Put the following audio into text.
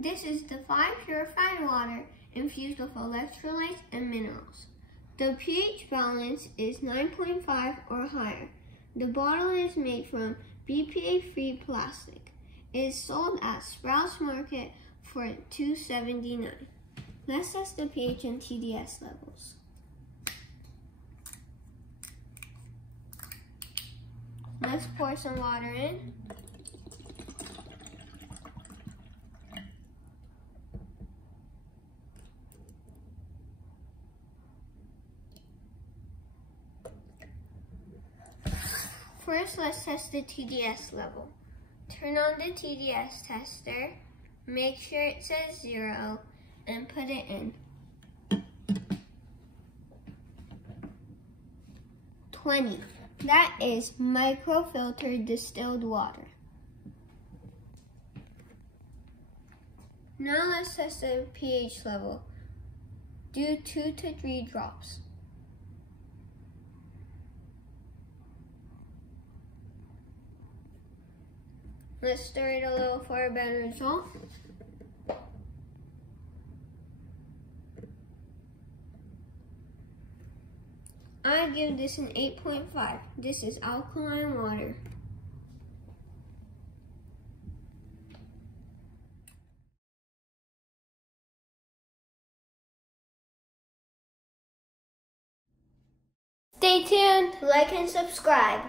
This is Defy Purified water infused with electrolytes and minerals. The pH balance is 9.5 or higher. The bottle is made from BPA-free plastic. It is sold at Sprouts Market for $2.79. Let's test the pH and TDS levels. Let's pour some water in. First, let's test the TDS level. Turn on the TDS tester, make sure it says 0, and put it in. 20. That is microfiltered distilled water. Now let's test the pH level. Do 2 to 3 drops. Let's stir it a little for a better result. I give this an 8.5. This is alkaline water. Stay tuned, like and subscribe.